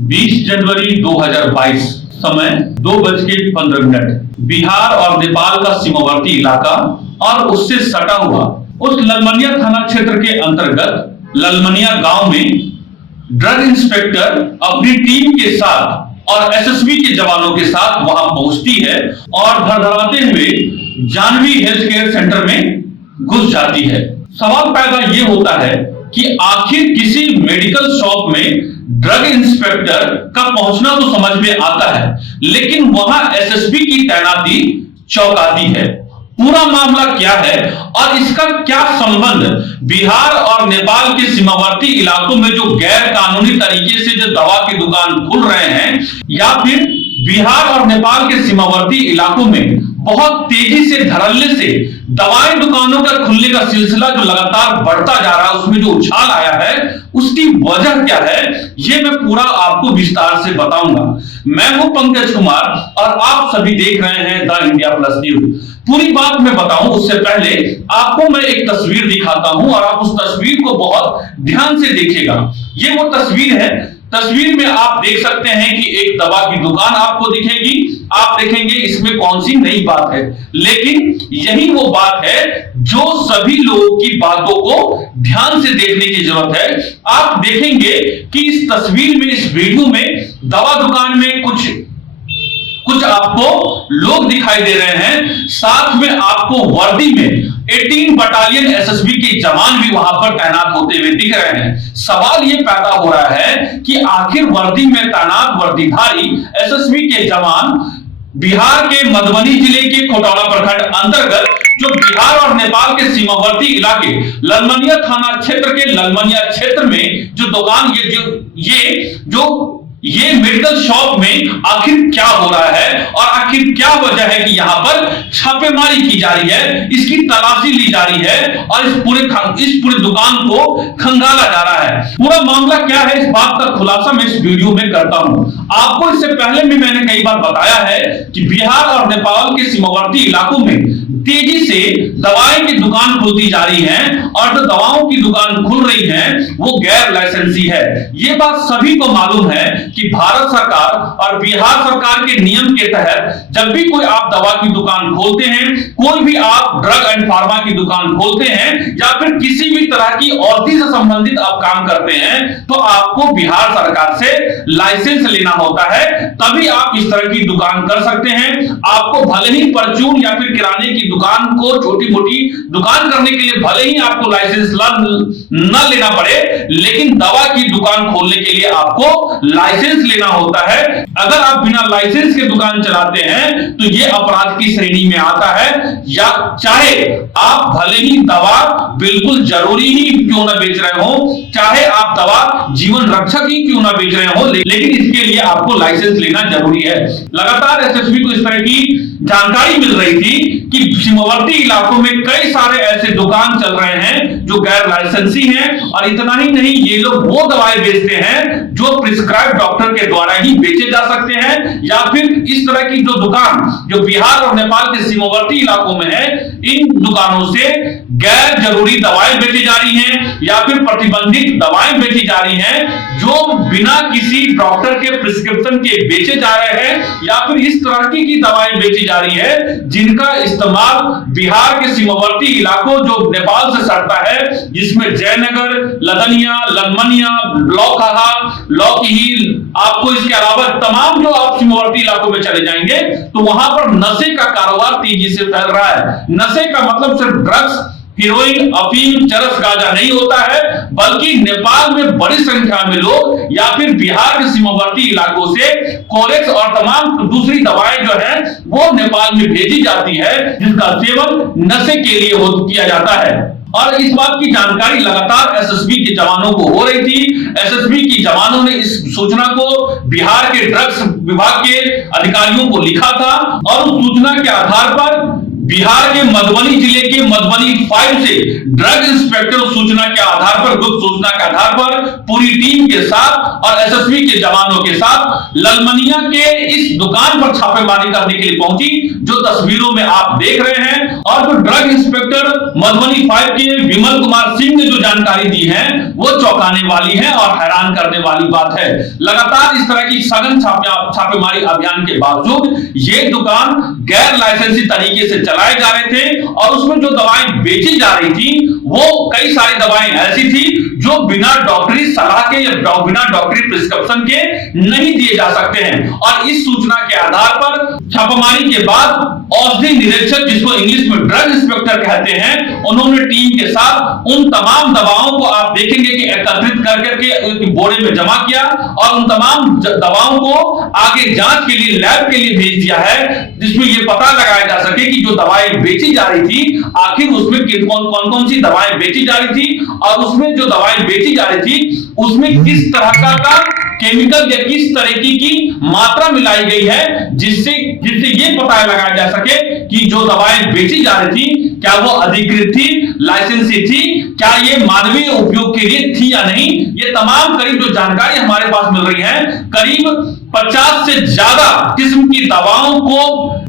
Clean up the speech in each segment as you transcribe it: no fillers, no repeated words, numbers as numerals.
20 जनवरी 2022 समय 2:15 बिहार और नेपाल का सीमावर्ती इलाका और उससे सटा हुआ उस ललमनिया थाना क्षेत्र के अंतर्गत ललमनिया गांव में ड्रग इंस्पेक्टर अपनी टीम के साथ और एसएसबी के जवानों के साथ वहां पहुंचती है और धड़धड़ाते हुए जानवी हेल्थ केयर सेंटर में घुस जाती है। सवाल पैदा ये होता है कि आखिर किसी मेडिकल शॉप में ड्रग इंस्पेक्टर का पहुंचना तो समझ में आता है, लेकिन वहां एसएसबी की तैनाती चौंकाती है। पूरा मामला क्या है और इसका क्या संबंध बिहार और नेपाल के सीमावर्ती इलाकों में जो गैर कानूनी तरीके से जो दवा की दुकान खुल रहे हैं, या फिर बिहार और नेपाल के सीमावर्ती इलाकों में बहुत तेजी से धड़ल्ले से दवाई दुकानों का खुलने का सिलसिला जो लगातार बढ़ता जा रहा है, उसमें जो उछाल आया है, उसकी वजह क्या है, ये मैं पूरा आपको विस्तार से बताऊंगा। मैं हूं पंकज कुमार और आप सभी देख रहे हैं द इंडिया प्लस न्यूज। पूरी बात मैं बताऊं उससे पहले आपको मैं एक तस्वीर दिखाता हूं और आप उस तस्वीर को बहुत ध्यान से देखिएगा। ये वो तस्वीर है। तस्वीर में आप देख सकते हैं कि एक दवा की दुकान आपको दिखेगी। आप देखेंगे इसमें कौन सी नई बात है, लेकिन यही वो बात है जो सभी लोगों की बातों को ध्यान से देखने की जरूरत है। आप देखेंगे कि इस तस्वीर में, इस वीडियो में दवा दुकान में कुछ आपको लोग दिखाई दे रहे हैं, साथ में आपको वर्दी में 18 बटालियन एसएसबी के जवान भी वहां पर तैनात होते हुए दिख रहे हैं। सवाल यह पैदा हो रहा है कि आखिर वर्दी में तैनात वर्दीधारी एसएसबी के जवान बिहार के मधुबनी जिले के कोटौला प्रखंड अंतर्गत जो बिहार और नेपाल के सीमावर्ती इलाके ललमनिया थाना क्षेत्र के ललमनिया क्षेत्र में जो दुकान ये मेडिकल शॉप में आखिर क्या हो रहा है और आखिर क्या वजह है कि यहां पर छापेमारी की जा रही है, इसकी तलाशी ली जा रही है और इस पूरे दुकान को खंगाला जा रहा है। पूरा मामला क्या है, इस बात का खुलासा मैं इस वीडियो में करता हूं। आपको इससे पहले भी मैंने कई बार बताया है कि बिहार और नेपाल के सीमावर्ती इलाकों में तेजी से दवाई की दुकान खुलती जा रही है और जो दवाओं की दुकान खुल रही है वो गैर लाइसेंसी है। ये बात सभी को मालूम है कि भारत सरकार और बिहार सरकार के नियम के तहत जब भी कोई आप दवा की दुकान खोलते हैं, कोई भी आप ड्रग एंड फार्मा की दुकान खोलते हैं या फिर किसी भी तरह की औषधि से संबंधित आप काम करते हैं, तो आपको बिहार सरकार से लाइसेंस लेना होता है, तभी आप इस तरह की दुकान कर सकते हैं। आपको भले ही परचून या फिर किराने की दुकान को छोटी मोटी दुकान करने के लिए भले ही आपको लाइसेंस न लेना पड़े, लेकिन दवा की दुकान खोलने के लिए आपको लाइसेंस लेना होता है। अगर आप बिना लाइसेंस के दुकान चलाते हैं तो यह अपराध की श्रेणी में आता है। या चाहे आप भले ही दवा बिल्कुल जरूरी ही क्यों ना बेच रहे हो, चाहे आप दवा जीवन रक्षक ही क्यों ना बेच रहे हो, लेकिन इसके लिए आपको लाइसेंस लेना जरूरी है। लगातार एसएसबी को इस तरह की जानकारी मिल रही थी कि सीमावर्ती इलाकों में कई सारे ऐसे दुकान चल रहे हैं जो गैर लाइसेंसी हैं, और इतना ही नहीं, ये लोग वो दवाई बेचते हैं जो प्रिस्क्राइब डॉक्टर के द्वारा ही बेचे जा सकते हैं, या फिर इस तरह की जो दुकान जो बिहार और नेपाल के सीमावर्ती इलाकों में है, इन दुकानों से गैर जरूरी दवाएं बेची जा रही हैं या फिर प्रतिबंधित दवाएं बेची जा रही हैं जो बिना किसी डॉक्टर के प्रिस्क्रिप्शन के बेचे जा रहे हैं, या फिर इस तरह की दवाएं बेची जा रही है जिनका इस्तेमाल बिहार के सीमावर्ती इलाकों जो नेपाल से सटता है, जिसमें जयनगर, लदनिया, ललमनिया, लौकहा, लौकीहील, आपको इसके अलावा तमाम जो आप सीमावर्ती इलाकों में चले जाएंगे तो वहां पर नशे का कारोबार तेजी से फैल रहा है। नशे का मतलब सिर्फ ड्रग्स, हीरोइन, अफीम, चरस, गांजा नहीं होता है, बल्कि नेपाल में बड़ी संख्या में लोग या फिर बिहार के सीमावर्ती इलाकों से कोरेक्स और तमाम दूसरी दवाएं जो है वो नेपाल में भेजी जाती है, जिसका सेवन नशे के लिए किया जाता है। और इस बात की जानकारी लगातार एसएसबी के जवानों को हो रही थी। एसएसबी के जवानों ने इस सूचना को बिहार के ड्रग्स विभाग के अधिकारियों को लिखा था और उस सूचना के आधार पर बिहार के मधुबनी जिले के मधुबनी 5 से ड्रग इंस्पेक्टर सूचना के आधार पर, गुप्त सूचना के आधार पर पूरी टीम के साथ और एसएसबी के जवानों के साथ ललमनिया के इस दुकान पर छापेमारी करने के लिए पहुंची, जो तस्वीरों में आप देख रहे हैं। और जो ड्रग इंस्पेक्टर मधुबनी 5 के विमल कुमार सिंह ने जो जानकारी दी है वो चौंकाने वाली है और हैरान करने वाली बात है। लगातार इस तरह की सघन छापेमारी अभियान के बावजूद ये दुकान गैर लाइसेंसी तरीके से चलाए जा रहे थे और उसमें जो दवाएं बेची जा रही थी वो कई सारी दवाएं ऐसी थी जो बिना डॉक्टरी सलाह के या बिना डॉक्टरी प्रिस्क्रिप्शन के नहीं दिए जा सकते हैं। और इस सूचना के आधार पर छापेमारी के बाद औषधि निरीक्षक, जिसको इंग्लिश में ड्रग इंस्पेक्टर कहते हैं, उन्होंने टीम के साथ उन तमाम दवाओं को आप देखेंगे कि एकत्रित करके बोरे में जमा किया और उन तमाम दवाओं को आगे जांच के लिए लैब के लिए भेज दिया है, जिसमें यह पता लगाया जा सके कि जो दवाएं बेची जा रही थी आखिर उसमें कौन कौन सी दवाएं बेची जा रही थी और उसमें जो दवाएं बेची जा रही थी उसमें किस तरह का केमिकल या किस तरीके की मात्रा मिलाई गई है, जिससे ये पता लगाया जा सके कि जो दवाएं बेची जा रही थी क्या वो अधिकृत थी, लाइसेंसी थी, क्या ये मानवीय उपयोग के लिए थी या नहीं। ये तमाम करीब जो जानकारी हमारे पास मिल रही है, करीब 50 से ज्यादा किस्म की दवाओं को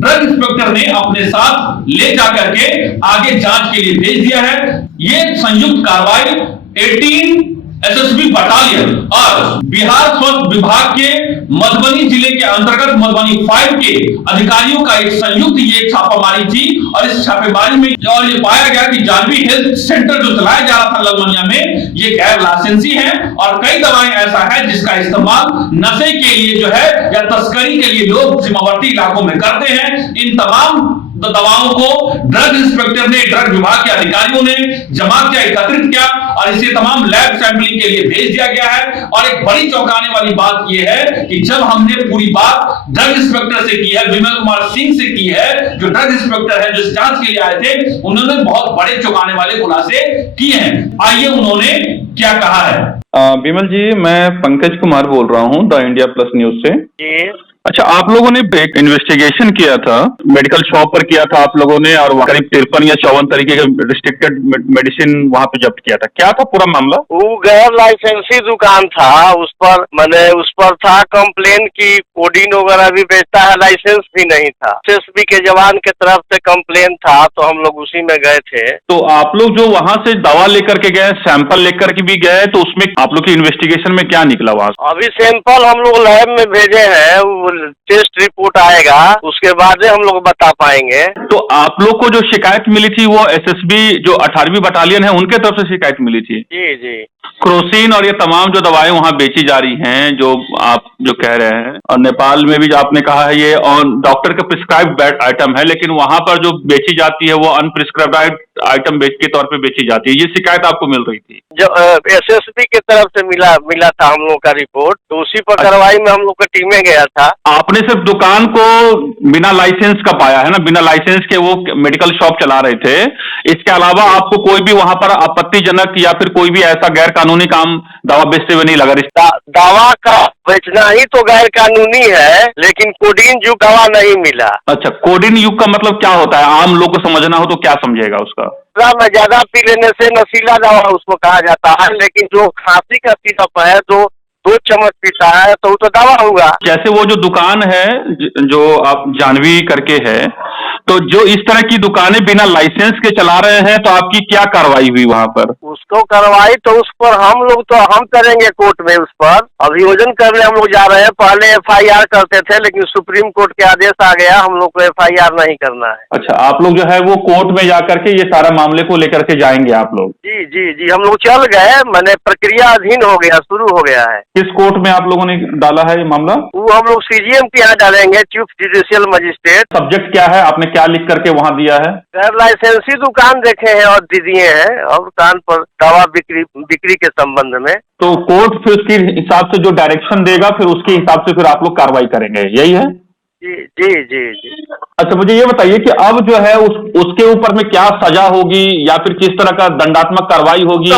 ड्रग इंस्पेक्टर ने अपने साथ ले जाकर के आगे जांच के लिए भेज दिया है। ये संयुक्त कार्रवाई 18 एसएसबी बटालियन और बिहार स्वास्थ्य विभाग के मधुबनी जिले के अंतर्गत मधुबनी 5 के अधिकारियों का एक संयुक्त ये छापामारी थी। और इस छापेमारी में और ये पाया गया कि जानवी हेल्थ सेंटर जो चलाया जा रहा था ललमनिया में, ये गैर लाइसेंसी है और कई दवाएं ऐसा है जिसका इस्तेमाल नशे के लिए जो है या तस्करी के लिए लोग सीमावर्ती इलाकों में करते हैं। इन तमाम दवाओं को ड्रग इंस्पेक्टर ने, ड्रग विभाग के अधिकारियों ने जमा किया, एकत्रित किया और इसे तमाम लैब सैंपलिंग के लिए भेज दिया गया है। और एक बड़ी चौंकाने वाली बात यह है कि जब हमने पूरी बात ड्रग इंस्पेक्टर से की है, विमल कुमार सिंह से की है, जो ड्रग इंस्पेक्टर है, जो जांच के लिए आए थे, उन्होंने बहुत बड़े चौंकाने वाले खुलासे किए हैं। आइए उन्होंने क्या कहा है। विमल जी, मैं पंकज कुमार बोल रहा हूँ द इंडिया प्लस न्यूज से। अच्छा, आप लोगों ने एक इन्वेस्टिगेशन किया था, मेडिकल शॉप पर किया था आप लोगों ने, और करीब 53 या 54 तरीके के रिस्ट्रिक्टेड मेडिसिन वहाँ पे जब्त किया था। क्या था पूरा मामला? वो गैर लाइसेंसी दुकान था, उस पर था कंप्लेन की कोडीन वगैरह भी बेचता है, लाइसेंस भी नहीं था। एसएसबी के जवान के तरफ से कंप्लेन था तो हम लोग उसी में गए थे। तो आप लोग जो वहाँ से दवा लेकर के गए, सैंपल लेकर के भी गए, तो उसमें आप लोग की इन्वेस्टिगेशन में क्या निकला वहाँ? अभी सैंपल हम लोग लैब में भेजे हैं, टेस्ट रिपोर्ट आएगा उसके बाद हम लोग बता पाएंगे। तो आप लोग को जो शिकायत मिली थी वो एसएसबी जो 18वीं बटालियन है उनके तरफ से शिकायत मिली थी? जी जी। क्रोसिन और ये तमाम जो दवाएं वहाँ बेची जा रही हैं, जो आप जो कह रहे हैं, और नेपाल में भी जो आपने कहा है ये ऑन डॉक्टर का प्रिस्क्राइब्ड आइटम है, लेकिन वहाँ पर जो बेची जाती है वो अनप्रिस्क्राइब्ड आइटम के तौर पे बेची जाती है, ये शिकायत आपको मिल रही थी? जो एसएसबी की तरफ से मिला था हम लोग का रिपोर्ट, तो उसी पर कार्रवाई में हम लोग का टीमें गया था। आपने सिर्फ दुकान को बिना लाइसेंस का पाया है ना, बिना लाइसेंस के वो मेडिकल शॉप चला रहे थे, इसके अलावा आपको कोई भी वहाँ पर आपत्तिजनक या फिर कोई भी ऐसा गैर कानूनी काम दवा बेचते हुए नहीं लगा? दवा का बेचना ही तो गैर कानूनी है, लेकिन कोडीन युक्त दवा नहीं मिला। अच्छा, कोडीन युक्त का मतलब क्या होता है? आम लोग को समझना हो तो क्या समझेगा उसका? में ज्यादा पी लेने से नशीला दवा उसको कहा जाता है, लेकिन जो खांसी का सिरप है जो 2 चम्मच पीता है तो वो तो दवा होगा। जैसे वो जो दुकान है जो आप जानवी करके है, तो जो इस तरह की दुकानें बिना लाइसेंस के चला रहे हैं, तो आपकी क्या कार्रवाई हुई वहाँ पर? उसको कार्रवाई तो उस पर हम करेंगे कोर्ट में, उस पर अभियोजन करने हम लोग जा रहे हैं। पहले एफआईआर करते थे, लेकिन सुप्रीम कोर्ट के आदेश आ गया, हम लोग को एफआईआर नहीं करना है। अच्छा, आप लोग जो है वो कोर्ट में जाकर के ये सारा मामले को लेकर के जाएंगे आप लोग? जी जी जी, हम लोग चल गए, मैंने प्रक्रिया अधीन हो गया, शुरू हो गया है। किस कोर्ट में आप लोगों ने डाला है ये मामला? वो हम लोग सीजीएम के यहाँ डालेंगे, चीफ जुडिशियल मजिस्ट्रेट। सब्जेक्ट क्या है, आपने क्या लिख करके वहाँ दिया है? गैर लाइसेंसी दुकान देखे हैं और दिए हैं, और दुकान पर दवा बिक्री के संबंध में। तो कोर्ट फिर उसके हिसाब से जो डायरेक्शन देगा, फिर उसके हिसाब से फिर आप लोग कार्रवाई करेंगे, यही है? जी जी जी जी। अच्छा, मुझे ये बताइए कि अब जो है उसके ऊपर में क्या सजा होगी या फिर किस तरह का दंडात्मक कार्रवाई होगी?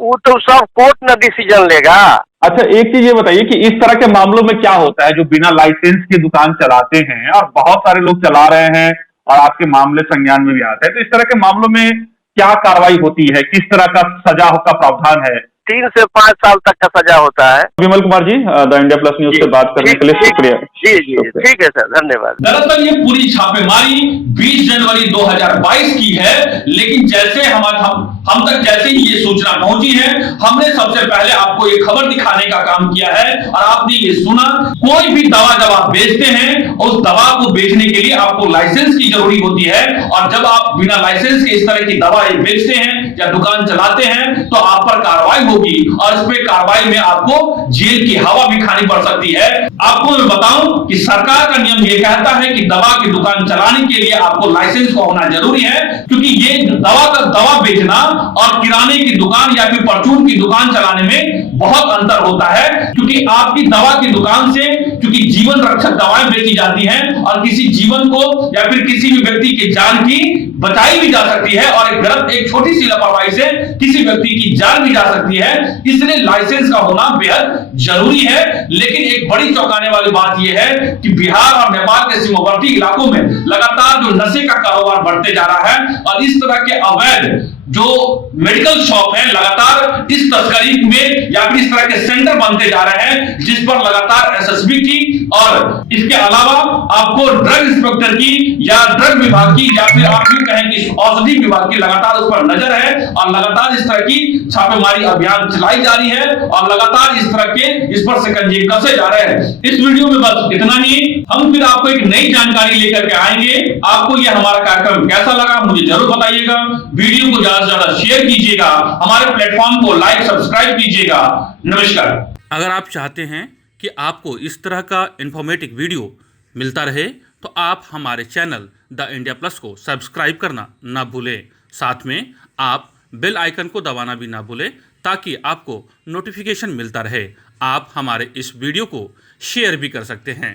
वो तो सब कोर्ट न डिसीजन लेगा। अच्छा, एक चीज ये बताइए कि इस तरह के मामलों में क्या होता है, जो बिना लाइसेंस की दुकान चलाते हैं और बहुत सारे लोग चला रहे हैं और आपके मामले संज्ञान में भी आते हैं, तो इस तरह के मामलों में क्या कार्रवाई होती है, किस तरह का सजा का प्रावधान है? 3 से 5 साल तक का सजा होता है। Vimal Kumar ji, the India plus news से बात करने के लिए शुक्रिया। जी जी ठीक है सर, धन्यवाद। दरअसल ये पूरी छापेमारी 20 जनवरी 2022 की है, लेकिन जैसे हम तक जैसे ही ये सूचना पहुंची है, हमने सबसे पहले आपको ये खबर दिखाने का काम किया है और आपने ये सुना। कोई भी दवा जब आप बेचते हैं, उस दवा को बेचने के लिए आपको लाइसेंस की जरूरी होती है, और जब आप बिना लाइसेंस के इस तरह की दवा बेचते हैं या दुकान चलाते हैं तो आप पर कार्रवाई होगी, और इस पे कार्रवाई में आपको जेल की हवा भी खानी पड़ सकती है। आपको मैं बताऊं कि सरकार का नियम ये कहता है कि दवा की दुकान चलाने के लिए आपको लाइसेंस का होना जरूरी है, क्योंकि ये दवा बेचना और किराने की दुकान या फिर परचून की दुकान चलाने में बहुत अंतर होता है। क्योंकि आपकी दवा की दुकान से क्योंकि जीवन रक्षक दवाएं बेची जाती हैं और किसी जीवन को या फिर किसी भी व्यक्ति की जान की बचाई भी जा सकती है, और एक छोटी सी लापरवाही से किसी व्यक्ति की जान भी जा सकती है। इसलिए लाइसेंस का होना बेहद जरूरी है। लेकिन एक बड़ी चौंकाने वाली बात यह है कि बिहार और नेपाल के सीमावर्ती इलाकों में लगातार जो नशे का कारोबार बढ़ते जा रहा है, और इस तरह के अवैध जो मेडिकल शॉप है लगातार इस तस्करी में या फिर इस तरह के सेंटर बनते जा रहे हैं, जिस पर लगातार एसएसबी की और इसके अलावा आपको ड्रग इंस्पेक्टर की या ड्रग विभाग की या फिर आप यूं कहें कि औषधि विभाग की लगातार उस पर नजर है, और लगातार इस तरह की छापेमारी अभियान चलाई जा रही है, और लगातार इस तरह के इस पर शिकंजे कसे जा रहे हैं। इस वीडियो में बस इतना ही। हम फिर आपको एक नई जानकारी लेकर के आएंगे। आपको यह हमारा कार्यक्रम कैसा लगा मुझे जरूर बताइएगा। वीडियो को ज्यादा से ज्यादा शेयर कीजिएगा, हमारे प्लेटफॉर्म को लाइक सब्सक्राइब कीजिएगा। नमस्कार। अगर आप चाहते हैं कि आपको इस तरह का इंफॉर्मेटिव वीडियो मिलता रहे तो आप हमारे चैनल द इंडिया प्लस को सब्सक्राइब करना ना भूलें। साथ में आप बेल आइकन को दबाना भी ना भूलें, ताकि आपको नोटिफिकेशन मिलता रहे। आप हमारे इस वीडियो को शेयर भी कर सकते हैं।